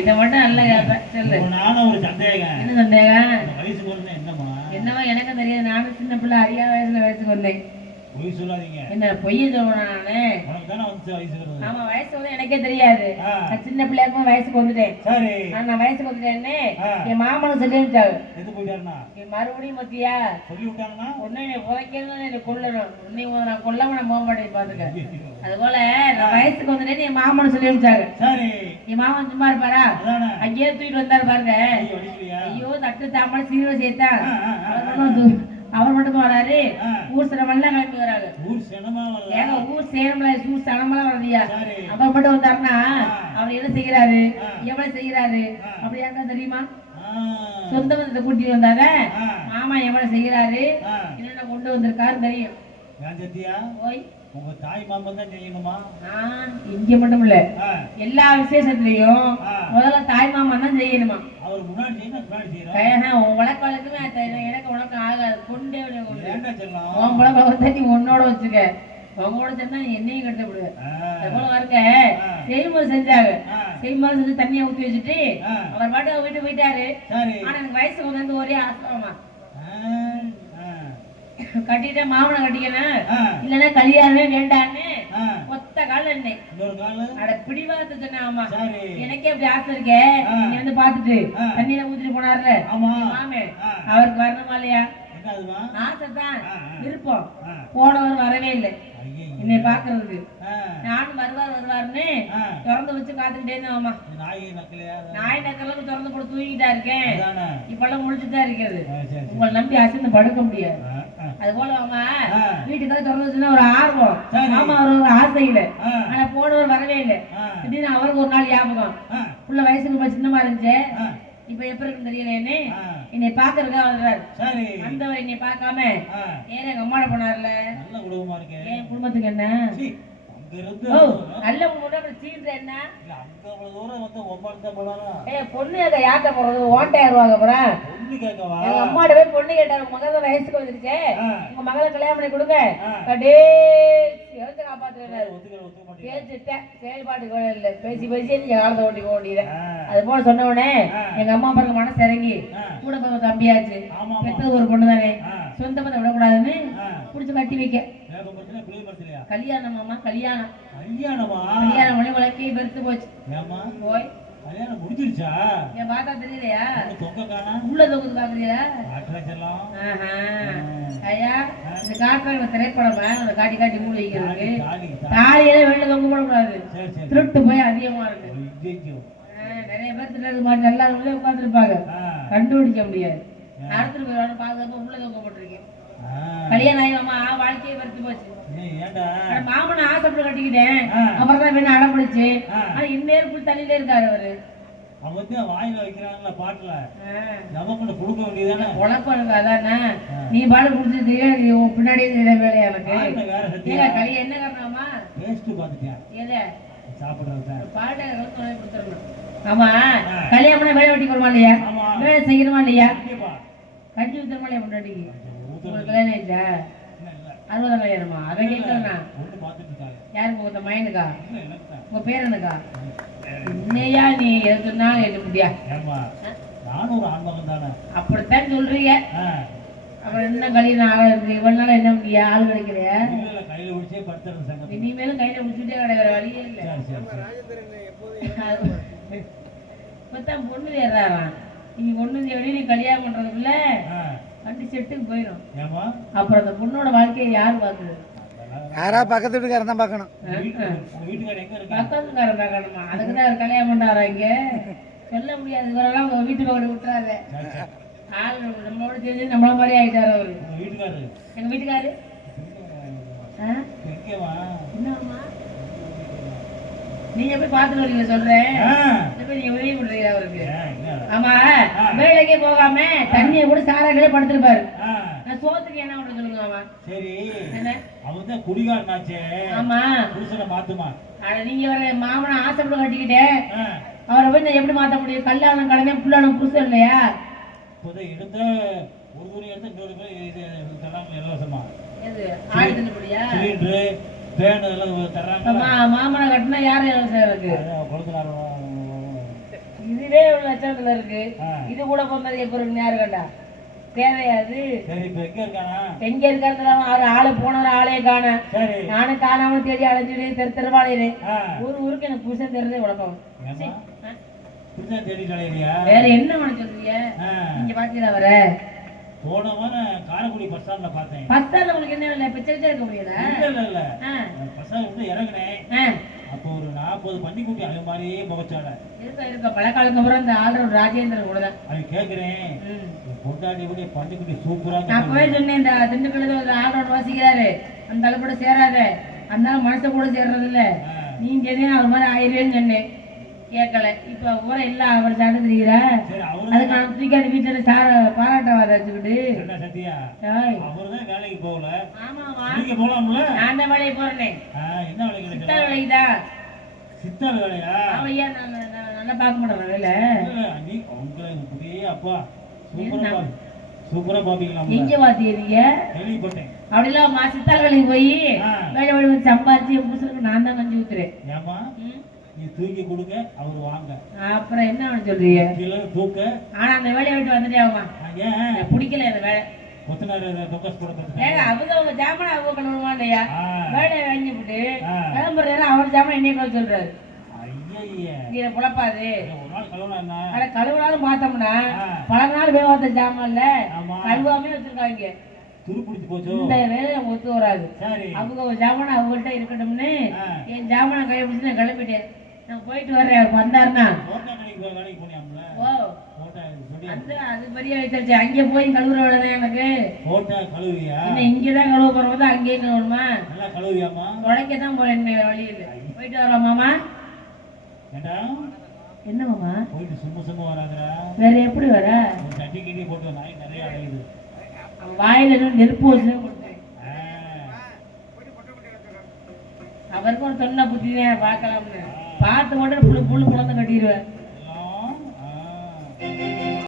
இத மட்டும் நல்ல கேப்பேன் சொல்லு. நானும் ஒரு சந்தேகம். என்ன சந்தேகம்? வயசுக்கு வரணும் என்னமா? என்னவா எனக்கு தெரியாது. நானும் சின்ன பிள்ளை அறியாத வயசுக்கு வந்தேன். பொய் சொல்லாதீங்க. என்ன பொய்ய சொல்றேன் நானு? உனக்கு தானே வந்து வயசு வருது. ஆமா வயசு வந்து எனக்கே தெரியாது. நான் சின்ன பிள்ளையா இருக்கும் வயசுக்கு வந்துட்டேன். சரி. நான் வயசுக்கு வந்துட்டேன்னு என் மாமனும் சொல்லி விட்டாரு. எது போயிட்டாருன்னா? மறுபடியும் மத்தியா சொல்லி விட்டாங்கன்னா உன்னை புதைக்கணும் என்ன கொல்லணும். உன்னை நான் கொல்லாம நான் போக மாட்டேன் பாத்துக்க. அது போல நான் வயசுக்கு வந்துட்டேன்னு என் மாமனு சொல்லி விட்டாரு. சரி. என் மாமன் சும்மா இருப்பாரா? அங்கேயே தூக்கிட்டு வந்தாரு பாருங்க. ஐயோ தட்டு தாமரை சீரோ சேர்த்தா அவர் மட்டும் வராரு. ஊர் சிரமெல்லாம் கிளம்பி வராரு. ஏங்க ஊர் சேரம்ல ஊர் சனமெல்லாம் வரதியா? அவர் மட்டும் வந்தாருன்னா அவர் என்ன செய்யறாரு எவ்வளவு செய்யறாரு அப்படி யாருக்கா தெரியுமா? சொந்த பந்தத்தை கூட்டிட்டு வந்தாங்க. மாமா எவ்வளவு செய்யறாரு என்னென்ன கொண்டு வந்திருக்காரு தெரியும். உங்க தாய் மாமன் தான் செய்யணுமா? இங்க மட்டும் இல்ல எல்லா விசேஷத்துலயும் முதல்ல தாய் மாமன் தான் செய்யணுமா. அவர் முன்னாடி செய்யணும் பின்னாடி செய்யணும். உனக்கு வழக்குமே எனக்கு உனக்கு ஆகாது. கொண்டே உன் உலக தண்ணி உன்னோட வச்சுக்க. உங்களோட சேர்ந்தா என்னையும் கட்டப்படுவேன். அது போல பாருங்க செய்முறை செஞ்சாங்க. செய்முறை செஞ்சு தண்ணியை ஊற்றி வச்சுட்டு அவர் பாட்டு அவர் வீட்டு போயிட்டாரு. ஆனா எனக்கு வயசுக்கு வந்து ஒரே ஆசிரமா கட்டிட்ட மாமனை கட்டிக்கணும் இல்லன்னா கல்யாணமே வேண்டான்னு மொத்த கால என்ன அட பிடிவாத சொன்ன. ஆமா எனக்கே அப்படி ஆசை இருக்கே. நீ வந்து பாத்துட்டு தண்ணியில ஊத்திட்டு போனார்ல மாமே அவருக்கு வரணுமா இல்லையா? ஆசைதான் விருப்பம். போனவர் வரவே இல்லை என்னை பாக்குறதுக்கு. நானும் வருவாருன்னு திறந்து வச்சு காத்துக்கிட்டே இருந்தேன். நாய் நக்கலுக்கு திறந்து போட்டு தூங்கிட்டா இருக்கேன். இப்பெல்லாம் முடிச்சுதான் இருக்கிறது. உங்களை நம்பி அசைந்து படுக்க முடியாது. அது போல ஆமா வீட்டுக்காக திறந்து வச்சுன்னா ஒரு ஆர்வம். ஆமா அவர் ஒரு ஆசை இல்லை. ஆனா போனவர் வரவே இல்லை. திடீர்னு அவருக்கு ஒரு நாள் ஞாபகம். உள்ள வயசுக்கு சின்னமா இருந்துச்சு. இப்ப எப்ப இருக்குன்னு தெரியல. என்னை பாக்குறதுக்காக வர்றாரு. வந்தவர் என்னை பார்க்காம ஏன் எங்க அம்மாட போனார்ல. என் குடும்பத்துக்கு என்ன நல்ல சீன்ற என்ன பொண்ணு அங்க யார்கிட்ட போறது? ஓன்ட்ட ஏறுவாங்க. அப்புறம் எங்க அம்மாட்ட போய் பொண்ணு கேட்டாரு. மகன் வயசுக்கு வந்துருச்சு உங்க மகளை கல்யாணம் பண்ணி கொடுங்க. காப்பாத்துறாரு. பேச்சுட்டேன் செயல்பாட்டுக்கு இல்ல. பேசி பேசி காலத்தை ஓட்டி போக வேண்டியது. அது போல சொன்ன உடனே எங்க அம்மா பாருங்க மனசு இறங்கி கூட பிறந்த தம்பியாச்சு பெற்றது ஒரு பொண்ணு தானே சொந்த பந்தம் விடக்கூடாதுன்னு புடிச்சு கட்டி வைக்க. கல்யாணம் மாமா கல்யாணம் கல்யாணம் பண்ணி உலக்கே பெருத்து போச்சு. போய் கல்யாணம் முடிஞ்சிருச்சா? என் பார்த்தா தெரியலையா? உள்ள தொகுது பாக்குறியா? ஐயா இந்த காட்டுற திரைப்படமா அந்த காட்டி காட்டி மூடி வைக்கிறதுக்கு தாலியில வெளில தொங்க போடக்கூடாது. திருட்டு போய் அதிகமா இருக்கு. நிறைய பேர் திட்டு மாதிரி நல்லா உள்ளே உட்காந்துருப்பாங்க. கண்டுபிடிக்க முடியாது. நடத்துட்டு போய் பாதுகாப்பு உள்ள தொங்க போட்டிருக்கேன். கல்யாணம் ஆயிரமா வாழ்க்கையே வெறுத்து போச்சு. மாமனை ஆசைப்பட்டு கட்டிக்கிட்டேன். அப்புறம் தான் வேணும் அடம் பிடிச்சு. ஆனா இந்நேரம் தண்ணியில இருக்காரு அவரு. வாயில வைக்கிறாங்கல்ல பாட்டுல நமக்கு கொடுக்க வேண்டியதானே உழப்பம். அதானே நீ பாடு குடிச்சிட்டு பின்னாடியே செய்த வேலையா எனக்கு. கல்யாணம் என்ன காரணமா பாத்துட்டேன் எதை சாப்பிடுறது பாட்டை கொடுத்துடணும். ஆமா கல்யாணம் பண்ண வேலை வெட்டி கொடுமா இல்லையா? வேலை செய்யணுமா இல்லையா? கஞ்சி ஊத்துறமா இல்லையா? முன்னாடிக்கு உங்களுக்கு கல்யாணம் ஆயிடுச்சா? 60,000 அதை கேட்கலண்ணா. யாருக்கு உங்க மயனுக்கா? உங்க பேர் என்னக்கா? இன்னையா நீ எதுனா எடுக்க முடியா? அப்படித்தான் சொல்றீங்க. அப்புறம் என்ன கல்யாணம் ஆக இருக்கு? இவ்வளவு நாள் என்ன முடியா? ஆள் கிடைக்கலையா? இனிமேலும் கையில முடிச்சுட்டே கிடைக்கிற வழியே இல்லை. இப்பதான் பொண்ணு ஏறாராம். நீ பொண்ணு எப்படி நீ கல்யாணம் பண்றதுக்குள்ள வண்டி செட்டுக்கு போயிடும். அப்புறம் அந்த பொண்ணோட வாழ்க்கையை யாரு பாக்குறது? யாரா பக்கத்து வீட்டுக்காரன் தான் பார்க்கணும். பக்கத்துக்காரன் பார்க்கணுமா? அதுக்குதான் கல்யாணம் பண்றாரா? இங்க சொல்ல முடியாது. இவரெல்லாம் உங்க வீட்டுக்கு ஓடி விட்டுறாரு. ஆள் நம்மளோட தெரிஞ்சு நம்மள மாதிரி ஆயிட்டாரு அவரு. எங்க வீட்டுக்காரு என்னம்மா நீங்க போய் பாத்துட்டு வரீங்க சொல்றேன். நீங்க உதவி பண்றீங்க அவருக்கு. ஆமா வேலைக்கே போகாம தண்ணிய கூட சாராங்களே படுத்திருப்பாரு. நான் சோத்துக்கு என்ன பண்ற சொல்லுங்க. ஆமா சரி அவன் தான் குடிகாரனாச்சே. ஆமா புருஷனை மாத்துமா? நீங்க வர மாமனை ஆசைப்பட கட்டிக்கிட்டேன். அவரை போய் நான் எப்படி மாத்த முடியும்? கல்யாணம் கடமை புள்ளானம் புருஷன் இல்லையா? எடுத்த ஒரு துணி எடுத்து இன்னொரு பேர் தராங்க இலவசமா. ஆடி தள்ளுபடியா? சிலிண்டரு பேன் எல்லாம் தர்றாங்க. மாமனை கட்டினா யாரும் இலவசம் இருக்கு? இதுவே ஒரு லட்சத்துல இருக்கு. ஆ. இது கூட போகும்போது எப்ப இருக்கு யாரு கண்டா தேவையாது. சரி இப்ப எங்க இருக்கானா? எங்க இருக்கிறதுல அவர் ஆளு போனவர் ஆளே காண. சரி நானும் காணாம தேடி அலைஞ்சுட்டு தெருவாளையிரு ஆ. ஊருக்கு எனக்கு புருஷன் தெரிஞ்சே உழப்பம். ஏம்மா? புருஷன் தேடிட்டு அலையறியா? வேற என்ன உனக்கு சொல்றீங்க? ஆ. நீங்க பாத்தீங்களா வர போன வாரம் காரைக்குடி பஸ் ஸ்டாண்ட்ல பார்த்தேன். பஸ் ஸ்டாண்ட்ல உங்களுக்கு என்ன வேலை? பிச்சை இருக்க முடியல. இல்ல ஆ. பஸ் ஸ்டாண்ட் விட்டு இறங்கினேன். ஆ. அப்போ ஒரு 40 பன்னிக்குட்டி அது மாதிரியே முகச்சாட. இருக்க பல காலத்துக்கு அப்புறம் இந்த ஆல்ரவுண்ட் ராஜேந்திரன் கூட தான். அது கேட்கிறேன் ம். பொண்டாட்டி கூட பன்னிக்குட்டி சூப்பரா நான் அப்பவே சொன்னேன் இந்த திண்டுக்கல்ல ஒரு ஆல்ரவுண்ட் வாசிக்கிறாரு அந்த அளப்போட சேராத அதனால மனசை கூட சேர்றது இல்ல. நீங்க எதையும் அவர் மாதிரி ஆயிருவேன்னு சொன்னேன் கேட்கல. இப்ப ஊரை எல்லாம் அவர் சாட்டு தெரியுறா. சரி அவரு அதுக்கு நான் தூக்கி வீட்டுல பாராட்டவாத வச்சுக்கிட்டு என்ன சத்தியா ஏய், அவர்தான் வேலைக்கு போகல. ஆமாமா நீங்க போலாம்ல? நான் தான் வேலையை போறேனே. என்ன வேலைக்கு சித்தாள் கிடைக்கல? வேலைக்குதான். சித்தாள் வேலையா? அவன் ஏன் நல்லா பார்க்க மாட்டேன் வேலை. இல்ல, நீ உங்களை புதிய அப்பா சூப்பரா சூப்பரா பாப்பீங்களா? எங்க பாத்தீங்க? கேள்விப்பட்டேன். அப்படிலாம் சித்தாள் வேலைக்கு போய் ஆ. வேலை வேலை வந்து சம்பாதிச்சு என் புருஷனுக்கு நான் தான் கஞ்சி ஊத்துறேன். ஏமா நீ தூக்கி கொடுங்க அவர் வாங்க. அப்புறம் என்ன அவனு சொல்றீங்க? கீழே தூக்க. ஆனா அந்த வேலையை விட்டு வந்துட்டே ஆகுமா? ஏன் எனக்கு பிடிக்கல அந்த வேலை. கொத்தனார் தொக்கஸ் போட ஏங்க அவங்க ஜாமான் அவங்க கழுவுமா இல்லையா? ஆ. வேலையை வாங்கி விட்டு ஆ. கிளம்புற அவர் ஜாமான் என்னைய கழுவ சொல்றாரு. ஐயா இதை குழப்பாது. ஒரு நாள் கழுவுனா என்ன? அட கழுவுனாலும் பார்த்தோம்னா ஆ. பல நாள் வேவாத ஜாமான்ல ஆமா. கழுவாமே வச்சிருக்காங்க. துரு பிடிச்சு போச்சோ? இந்த வேலை நமக்கு ஒத்து வராது. சரி அவங்க ஒரு ஜாமான் அவங்கள்ட்ட இருக்கட்டும்னு ஆ. என் ஜாமானை கையை பிடிச்சி நான் கிளம்பிட்டேன். நான் போயிட்டு வர்றேன். அவர் வந்தாருன்னா தோட்ட கடைக்கு போய் வேலைக்கு போனியாம்ல? ஓ தோட்ட சொல்லி அந்த அது பெரிய வயசாச்சு. அங்கே போய் கழுவுற வேலை தான் எனக்கு. தோட்ட கழுவியா? இன்னும் இங்கதான் கழுவ போறோம் தான் அங்கேயே கழுவணுமா? நல்லா கழுவியாமா? உடைக்க தான் போறேன் வழி இல்லை. போயிட்டு வரோம் மாமா. ஏண்டா என்ன மாமா? போயிட்டு சும்மா சும்மா வராதுடா. வேற எப்படி வர? ஒரு சட்டி கிட்டி போட்டு நாய் நிறைய அலையுது. அவன் வாயில எதுவும் நெருப்பு வச்சு கொடுத்தேன். ஆ. அவருக்கும் ஒரு தொன்ன புத்தி தான் பார்க்கலாம்னு பார்த்து மட்டும் புழு புழு குழந்தை கட்டிடுவேன். எல்லாம், ஆ.